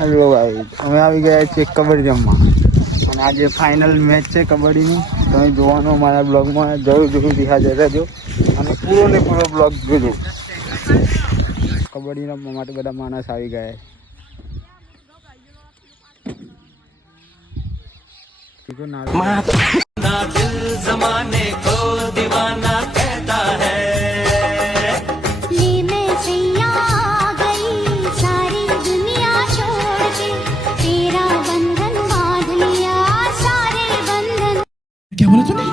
Hello guys, અમે આવી ગયા છીએ કબડ્ડી રમવા અને આજે ફાઇનલ મેચ છે કબડ્ડીની. તમે જોવાનો અમારા બ્લોગમાં જરૂર હાજર રહેજો અને પૂરો બ્લોગ જોજો. કબડ્ડી રમવા માટે બધા માણસ આવી ગયા. जमाने को दीवाना कहता है मैं सैया गई सारी दुनिया छोड़ के तेरा बंधन बांध लिया सारे बंधन. क्या बोला तूने?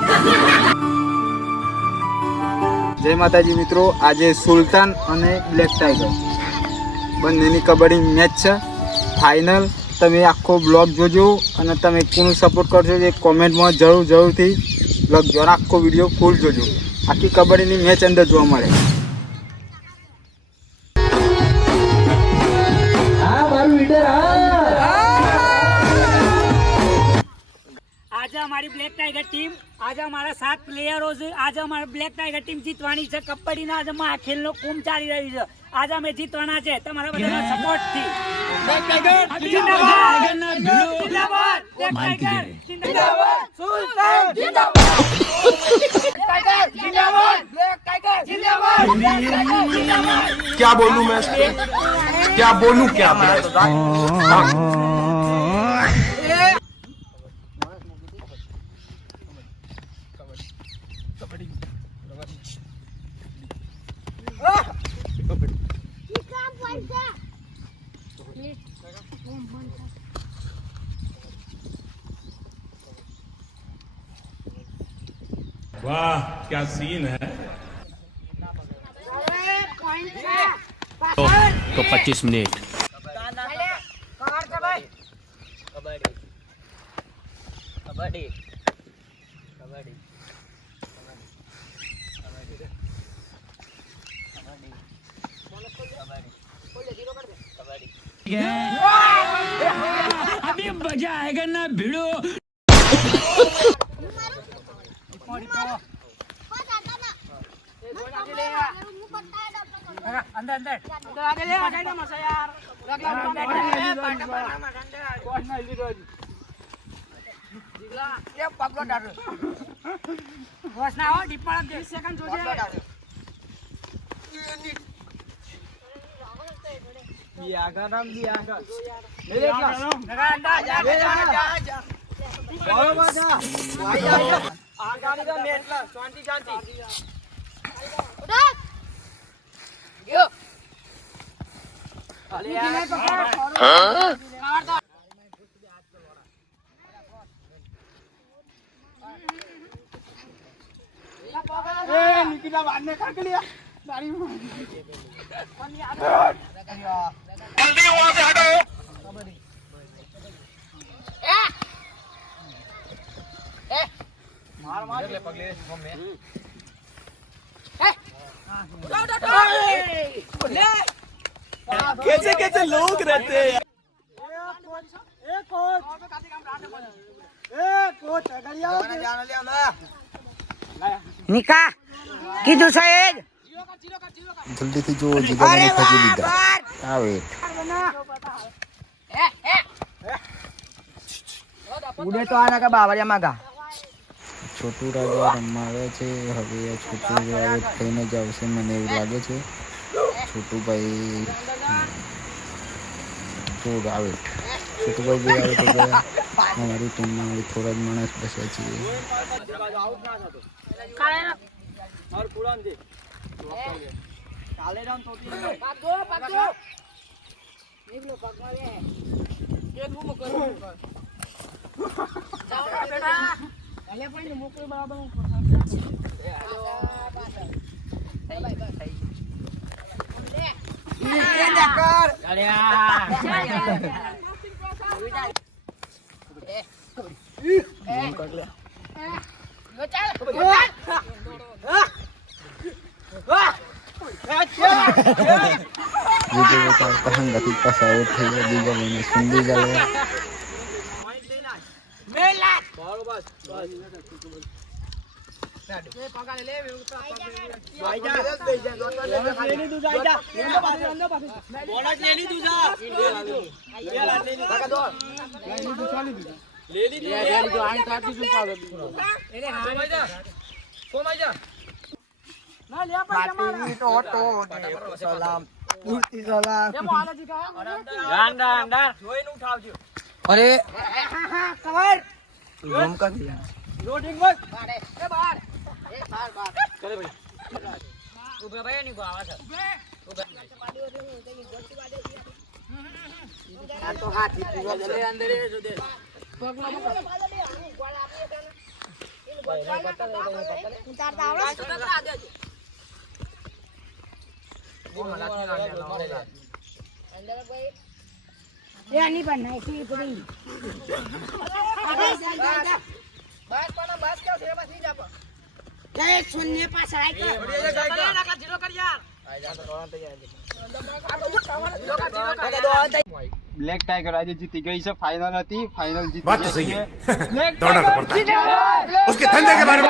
જય માતાજી મિત્રો, આજે સુલતાન અને બ્લેક ટાઈગર બંનેની કબડ્ડી મેચ છે ફાઇનલ. તમે આખો બ્લોગ જોજો અને તમે કોનું સપોર્ટ કરશો એ કોમેન્ટમાં જરૂરથી લખજો અને આખો વિડીયો ફૂલ જોજો. આખી કબડ્ડીની મેચ અંદર જોવા મળે. આજે हमारी ब्लैक टाइगर टीम, आज हमारा 7 प्लेयरो છે. આજે અમારે બ્લેક ટાઈગર ટીમ જીતવાની છે. કબડ્ડીના આજે આ ખેલનો કુમ ચાલી રહી છે. આજે અમે જીતવાના છે તમારા બધાના સપોર્ટ થી. બ્લેક ટાઈગર જિંદાબાદ, જિંદાબાદ, બ્લેક ટાઈગર જિંદાબાદ, સુલતાન જિંદાબાદ, ટાઈગર જિંદાબાદ, બ્લેક ટાઈગર જિંદાબાદ, જિંદાબાદ. क्या बोलूं मैं इसको? क्या बोलूं क्या मैं? वाह क्या सीन है. तो 25 मिनट. अभी मजा आएगा ना भिड़ो. अंदर अंदर आगे ले आगे ना मसा यार ये पकड़ो डर बस ना हो डिप्पा 20 सेकंड सोचे बिया गरम बिया गर ले ले लगा अंदर जा जा बरोबर जा आ गाड़ी का मेटला शांति शांति यो अरे यार हां ए निकिता बाद में कर लिया गाड़ी में जल्दी वहां से हटो ए मार ले पगले फॉर्म में कैसे कैसे लोग रहते हैं? निका કીધું સાહેબ જલ્દીથી જો જીગાને ખસી દીધા. આવે ઉડે તો આના કે બાવળિયા માંગા છોટું રાજા રમવા આવ્યા છે. હવે આ છોટું હવે થઈને જ આવશે મને એવું લાગે છે. છોટુભાઈ જોર આવે. છોટુભાઈ આવે તો ગયા. અમારી ટીમમાં હવે થોડા જ માણસ બસ્યા છીએ. હંગાથી પસાર થઈ ગયા. બીજા લઈને સુંદી જાય. બ્લેક ટાઈગર આજે જીતી ગઈ છે, ફાઇનલ હતી, ફાઇનલ જીતી बात तो ગઈ सही છે. है दौड़ना तो पड़ता है उसके धंधे के बारे में